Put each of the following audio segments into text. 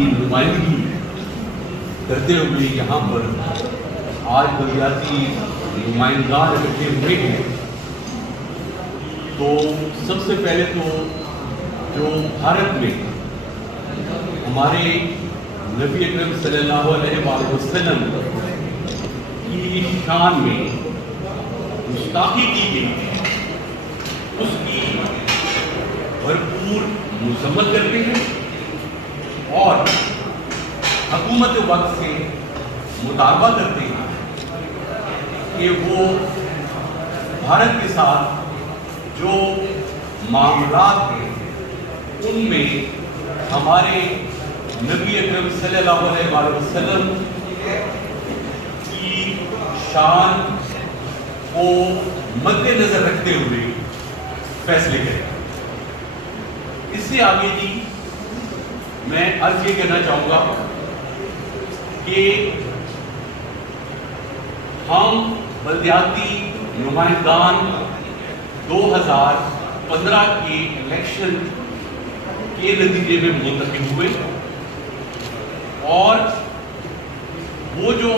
کی نمائندگی کرتے ہوئے یہاں پر آج بلدیاتی نمائندگان اکٹھے ہوئے ہیں، تو سب سے پہلے تو جو بھارت میں ہمارے نبی اکرم صلی اللہ علیہ وآلہ وسلم کی شان میں گستاخی کی گئی اس کی بھرپور مذمت کرتے ہیں اور حکومت وقت سے مطالبہ کرتے ہیں کہ وہ بھارت کے ساتھ جو معاملات ہیں ان میں ہمارے نبی اکرم صلی اللہ علیہ وآلہ وسلم کی شان کو مد نظر رکھتے ہوئے فیصلے کریں۔ اس سے آگے جی میں عرض یہ کہنا چاہوں گا کہ ہم بلدیاتی نمائندگان 2015 کے الیکشن کے نتیجے میں منتخب ہوئے اور وہ جو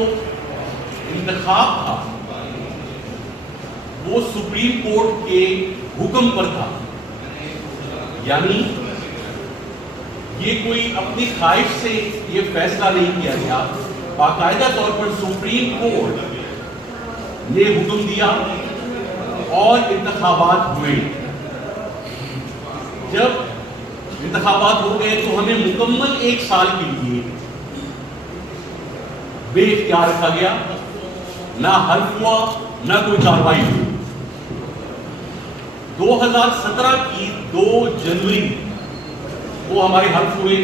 انتخاب تھا وہ سپریم کورٹ کے حکم پر تھا، یعنی یہ کوئی اپنی خواہش سے یہ فیصلہ نہیں کیا گیا، باقاعدہ طور پر سپریم کورٹ نے حکم دیا اور انتخابات ہوئے۔ جب انتخابات ہو گئے تو ہمیں مکمل 1 سال کے لیے بے اختیار رکھا گیا، نہ حلف ہوا نہ کوئی کارروائی ہوئی۔ 2017 کی 2 جنوری کو ہمارے حلف ہوئے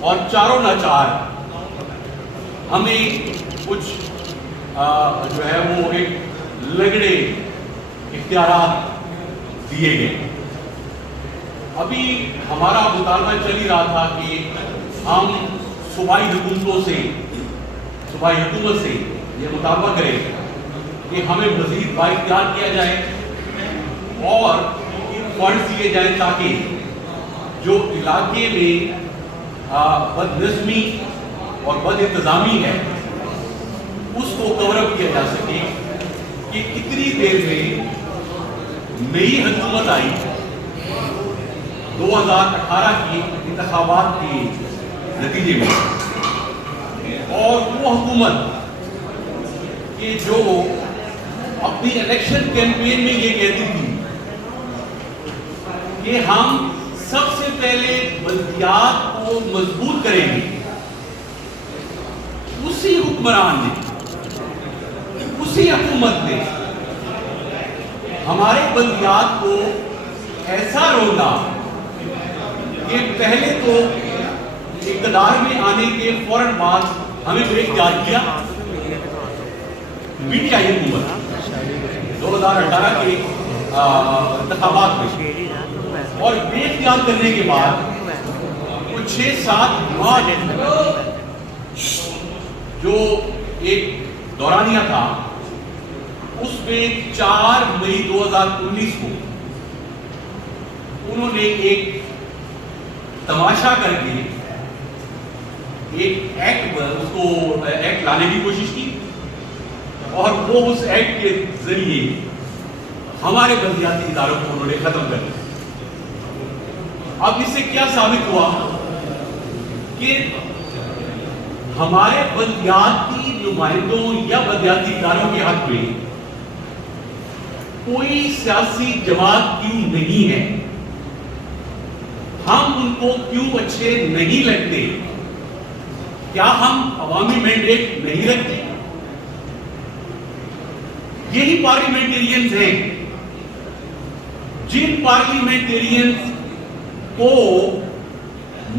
اور چاروں ناچار ہمیں کچھ جو ہے وہ ایک لگڑے اختیارات دیے گئے۔ ابھی ہمارا مطالبہ چل ہی رہا تھا کہ ہم صوبائی حکومت سے یہ مطالبہ کریں کہ ہمیں مزید بااختیار کیا جائے اور فنڈز دیے جائیں تاکہ جو علاقے میں بد نظمی اور بد انتظامی ہے اس کو کور اپ کیا جا سکے کہ اتنی دیر میں نئی حکومت آئی 2018 کی انتخابات کے نتیجے میں، اور وہ حکومت کہ جو اپنی الیکشن کیمپین میں یہ کہتی تھی کہ ہم سب سے پہلے بلدیات کو مضبوط کریں گے، اسی حکمران نے، اسی حکومت نے ہمارے بلدیات کو ایسا روندا کہ پہلے تو اقتدار میں آنے کے فوراً بعد ہمیں بے اختیار کیا پی ٹی آئی حکومت 2018 کے انتخابات میں، اور بے اختیار کرنے کے بعد کچھ 6-7 ماہ جو ایک دورانیہ تھا اس میں 4 مئی 2019 کو انہوں نے ایک تماشا کر کے ایک ایکٹ لانے کی کوشش کی اور وہ اس ایکٹ کے ذریعے ہمارے بلدیاتی اداروں کو انہوں نے ختم کر دیا۔ اب اس سے کیا ثابت ہوا کہ ہمارے بلدیاتی نمائندوں یا بلدیاتی اداروں کے حق میں کوئی سیاسی جماعت کیوں نہیں ہے، ہم ان کو کیوں اچھے نہیں لگتے، کیا ہم عوامی مینڈیٹ نہیں رکھتے؟ یہی پارلیمنٹیرینز ہیں جن پارلیمنٹیرینز کو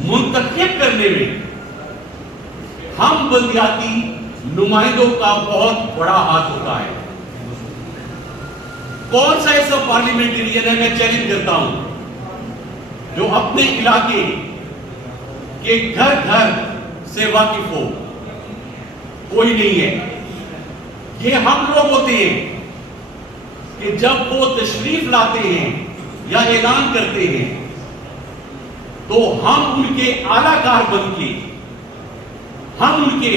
منتخب کرنے میں ہم بلدیاتی نمائندوں کا بہت بڑا ہاتھ ہوتا ہے۔ کون سا ایسا پارلیمنٹیرین ہے، میں چیلنج کرتا ہوں، جو اپنے علاقے کے گھر گھر سے واقف ہو؟ کوئی نہیں ہے۔ یہ ہم لوگ ہوتے ہیں کہ جب وہ تشریف لاتے ہیں یا اعلان کرتے ہیں تو ہم ان کے اعلی کار بن کے، ہم ان کے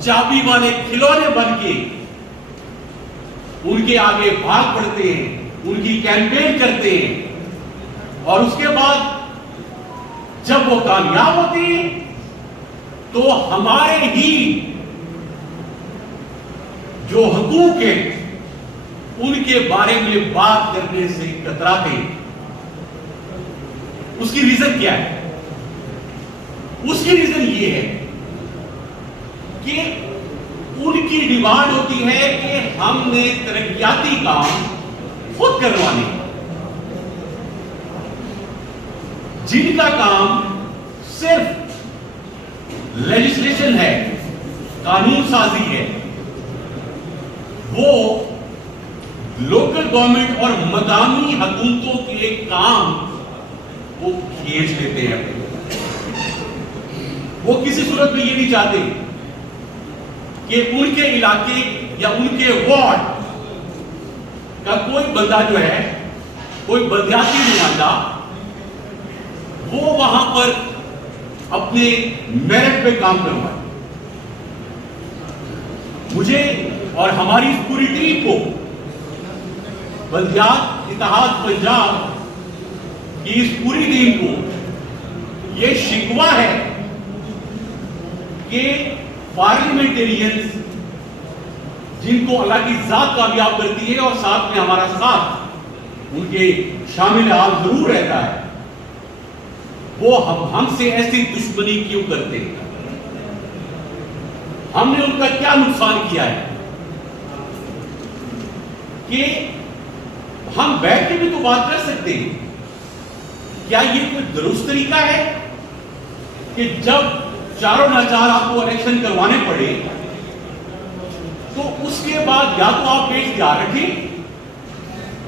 چابی والے کھلونے بن کے ان کے آگے بھاگ پڑتے ہیں، ان کی کیمپین کرتے ہیں، اور اس کے بعد جب وہ کامیاب ہوتے ہیں تو ہمارے ہی جو حقوق ہیں ان کے بارے میں بات کرنے سے کتراتے ہیں۔ اس کی ریزن کیا ہے؟ اس کی ریزن یہ ہے کہ ان کی ڈیمانڈ ہوتی ہے کہ ہم نے ترقیاتی کام خود کروانے، جن کا کام صرف لیجسلیشن ہے، قانون سازی ہے، وہ لوکل گورنمنٹ اور مقامی حکومتوں کے کام وہ کھینچ لیتے ہیں۔ وہ کسی صورت میں یہ نہیں چاہتے کہ ان کے علاقے یا ان کے وارڈ کا کوئی بندہ جو ہے، کوئی بلدیاتی نمائندہ، وہ وہاں پر اپنے میرٹ پہ کام کروائے۔ مجھے اور ہماری اس پوری ٹیم کو بلدیات اتحاد پنجاب کی اس پوری ٹیم کو یہ شکوہ ہے کہ پارلیمنٹیرینز جن کو اللہ کی ذات کامیاب کرتی ہے اور ساتھ میں ہمارا ساتھ ان کے شامل حال ضرور رہتا ہے، وہ ہم سے ایسی دشمنی کیوں کرتے ہیں؟ ہم نے ان کا کیا نقصان کیا ہے کہ ہم بیٹھ کے بھی تو بات کر سکتے ہیں؟ کیا یہ کوئی درست طریقہ ہے کہ جب چاروں ناچار آپ کو الیکشن کروانے پڑے تو اس کے بعد یا تو آپ پیش تیار رکھیں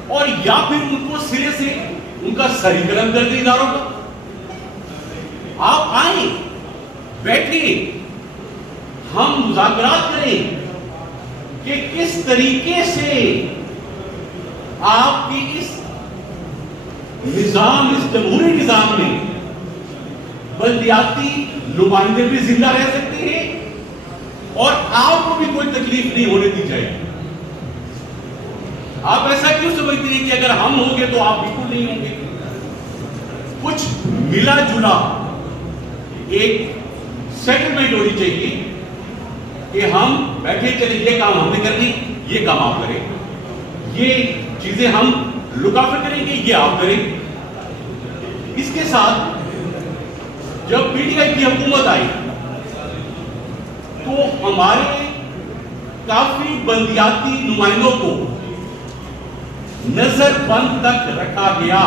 اور یا پھر ان کو سرے سے ان کا سری قلم کر دیں اداروں کا؟ آپ آئیں، بیٹھیں، ہم مذاکرات کریں کہ کس طریقے سے آپ کی اس نظام، اس جمہوری نظام میں بلدیاتی نمائندے بھی زندہ رہ سکتے ہیں اور آپ کو بھی کوئی تکلیف نہیں ہونے دی جائے گی۔ آپ ایسا کیوں سمجھتے ہیں کہ اگر ہم ہوں گے تو آپ بالکل نہیں ہوں گے؟ کچھ ملا جلا ایک سیٹلمنٹ ہونی چاہیے کہ ہم بیٹھے چلیں، یہ کام ہم نے کرنی، یہ کام آپ کریں، یہ چیزیں ہم لک آفٹر کریں گے، یہ آپ کریں۔ اس کے ساتھ جب پی ٹی آئی کی حکومت آئی تو ہمارے کافی بلدیاتی نمائندوں کو نظر بند تک رکھا گیا۔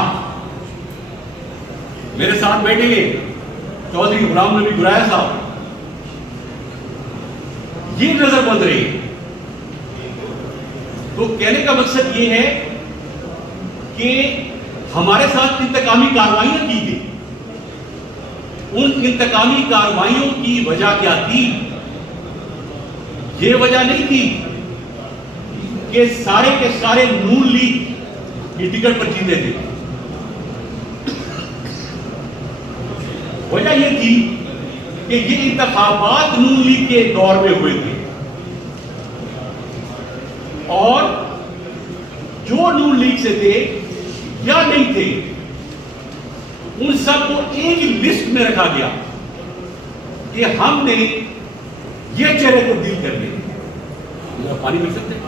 میرے ساتھ بیٹھے گے چودھری غلام نبی گرائے صاحب، یہ نظر بند رہی۔ تو کہنے کا مقصد یہ ہے کہ ہمارے ساتھ انتقامی کارروائیاں کی گئی۔ ان انتقامی کارروائیوں کی وجہ کیا تھی؟ یہ وجہ نہیں تھی کہ سارے کے سارے نون لیگ کی ٹکٹ پر جیتے تھے، وجہ یہ تھی کہ یہ انتخابات نون لیگ کے دور میں ہوئے تھے اور جو نون لیگ سے تھے یا نہیں تھے ان سب کو ایک ہی لسٹ میں رکھا گیا کہ ہم نے یہ چہرے تبدیل کر لیں۔ پانی مل سکتے ہیں؟